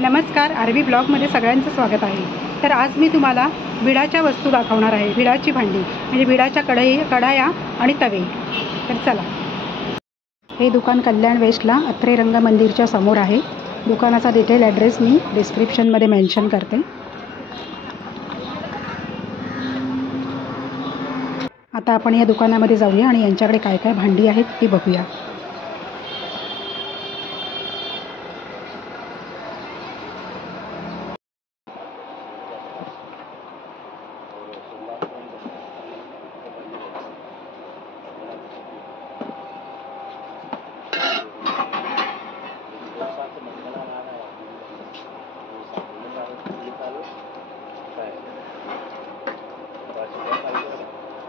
नमस्कार, आरबी ब्लॉगमध्ये सगळ्यांचं स्वागत आहे। तर आज मी तुम्हाला भिडाच्या वस्तू दाखवणार आहे। भिडाची भांडी म्हणजे भिडाच्या कढाया आणि तवे। तर चला, हे दुकान कल्याण वेस्टला अत्रे रंग मंदिरच्या समोर आहे। दुकानाचा डिटेल ॲड्रेस मी डिस्क्रिप्शनमध्ये मेन्शन करते। आता आपण या दुकानामध्ये जाऊया आणि यांच्याकडे काय काय भांडी आहेत ती बघूया।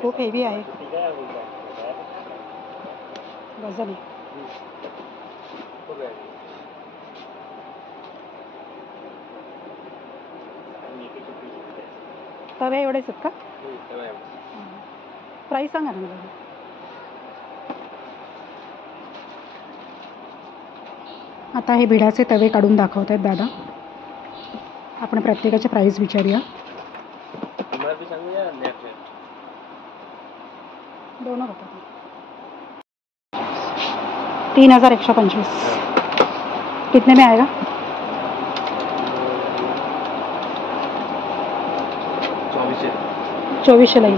खूप हेवी आहे, वजन तवे एवढेच आहेत का? प्राईस सांगा ना मला। आता हे भिडाचे तवे काढून दाखवत आहेत दादा। आपण प्रत्येकाचे प्राईस विचारूया। दोनों बता 3125 कितने में आएगा? 2400 लाई।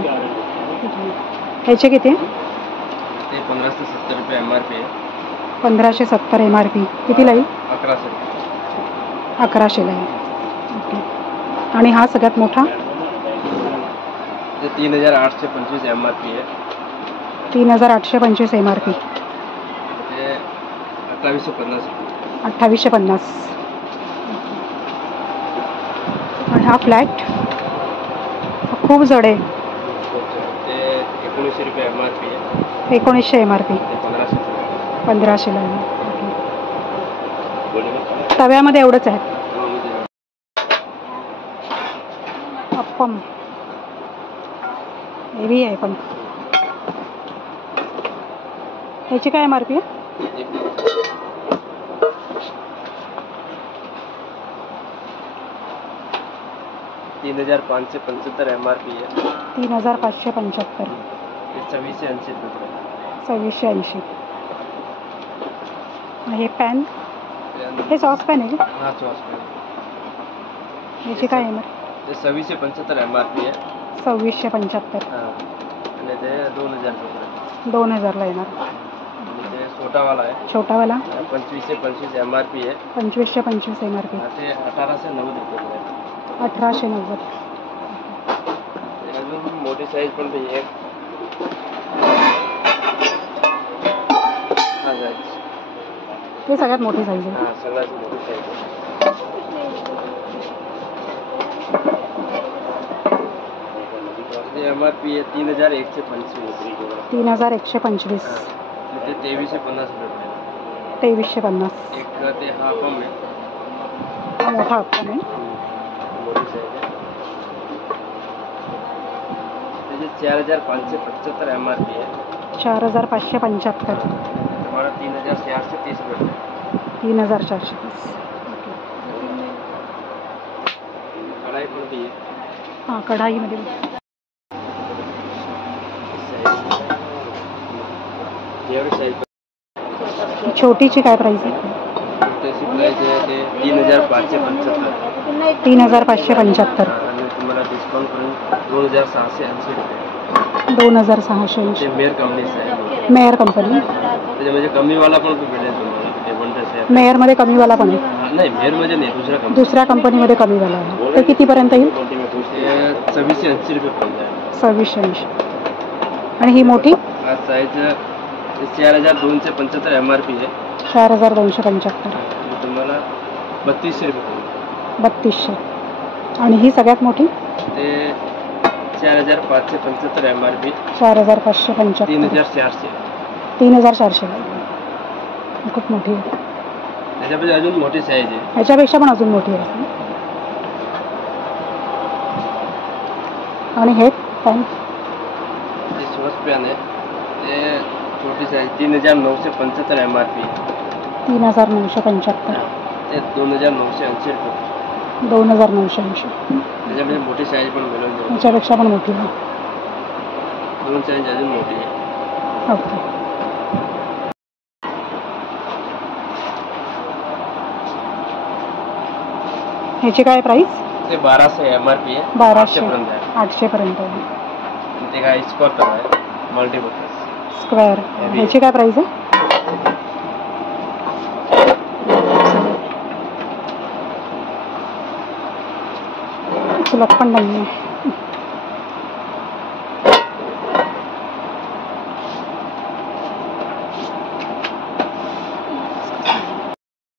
ह्याचे किती आहे? 1570 रुपये MRP आहे। 1570 MRP किती लाई? 1100 लाई। ओके। आणि हा सगळ्यात मोठा 3825 MRP आहे। 3825 MRP। 2850। 2850। आणि हा फ्लॅट खूप जड आहे। 1900 रुपये MRP आहे। 1900 MRP। 1500 ला। तव्यामध्ये एवढंच आहे। अप्पम हेवी आहे पण। ह्याची काय MRP आहे? 3575 MRP आहे। 3575। 2680 रुपये। 2680। हे पॅन, हे सॉस पॅन आहे का? हा, सॉस पॅन। ह्याची काय आहे? 2675 MRP आहे। 2675। आणि ते 2000 रुपये। 2000 ला येणार। ते छोटावाला आहे। छोटावाला 2525 MRP आहे। 2525 MRP। ते 1890 रुपये। 1890। अजून मोठी साईज पण आहे। हे सगळ्यात मोठी साईज आहे। हा, सगळ्यात मोठी साईज आहे। MRP आहे 3125। 3125। ते 2350 रुपये। 2350। एक ते हा पण आहे, हा मोठा अप्पम आहे। मोठी साईज आहे। त्याचे 4575 MRP आहे। 4575। तुम्हाला 3430 रुपये। 3430। कढाई पण ती आहे। हां, कढाईमध्ये छोटीची काय प्राईस आहे? त्याची प्राईस आहे ते 3575। 3575। आणि तुम्हाला डिस्काउंट करून 2680 रुपये। 2680। मेयर कंपनीचं आहे। Mayor company. त्याच्यामध्ये कमीवाला पण भेटेल तुम्हाला। ते बनतं मेयरमध्ये कमीवाला पण आहे? नाही, मेयरमध्ये नाही, दुसऱ्या कंपनीमध्ये कमीवाला आहे। ते कितीपर्यंत येईल? 2680 रुपये पर्यंत आहे। 2680। आणि ही मोठी? हा साईज 4275 MRP आहे। 4275। तुम्हाला 3200 रुपये। 3200। आणि ही सगळ्यात मोठी? ते 4575 MRP। 4575। 3400। 3400। खूप मोठी आहे। त्याच्यापेक्षा अजून मोठी साईज आहे। ह्याच्यापेक्षा पण अजून मोठी आहे। आणि हे पॅन? ते सॉस पॅन आहे। ते छोटी साईज 3975 MRP। 3975। ते 2980 रुपये. 2980. त्याच्यामध्ये मोठी साईज पण मिळून जाईल. याच्यापेक्षा पण मोठी आहे. 2 साईज अजून मोठी आहे. ओके. ह्याची काय प्राईस? ते 1200 MRP आहे. 1200 पर्यंत आहे. 800 पर्यंत आहे. ते काय स्क्वेअर तर आहे मल्टीपर्पज स्क्वेअर. ह्याची काय प्राईस आहे? सुलभ पण नाही आहे.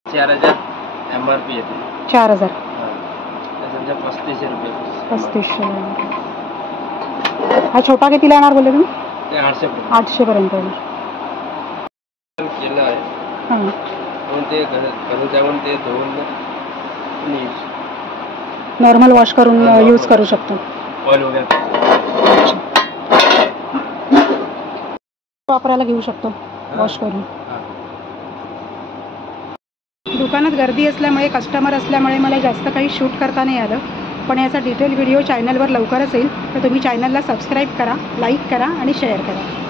4000 MRP येते. 4000. त्याच्या 3500 रुपये. 3500. हा छोटा कितीला येणार बोलले तुम्ही? ते 800 पर्यंत. 800 पर्यंत येणार. केलं आहे हां. म्हणून ते घरून जाऊन ते धुवून नॉर्मल वॉश करून यूज करू शकतो. ऑइल वगैरे वापरायला घेऊ शकतो वॉश करून. दुकानात गर्दी असल्यामुळे कस्टमर असल्यामुळे मला जास्त काही शूट करता नाही आलं, पण याचा डिटेल व्हिडिओ चॅनलवर लवकरच येईल. तर तुम्ही चॅनलला सबस्क्राईब करा, लाईक करा आणि शेअर करा.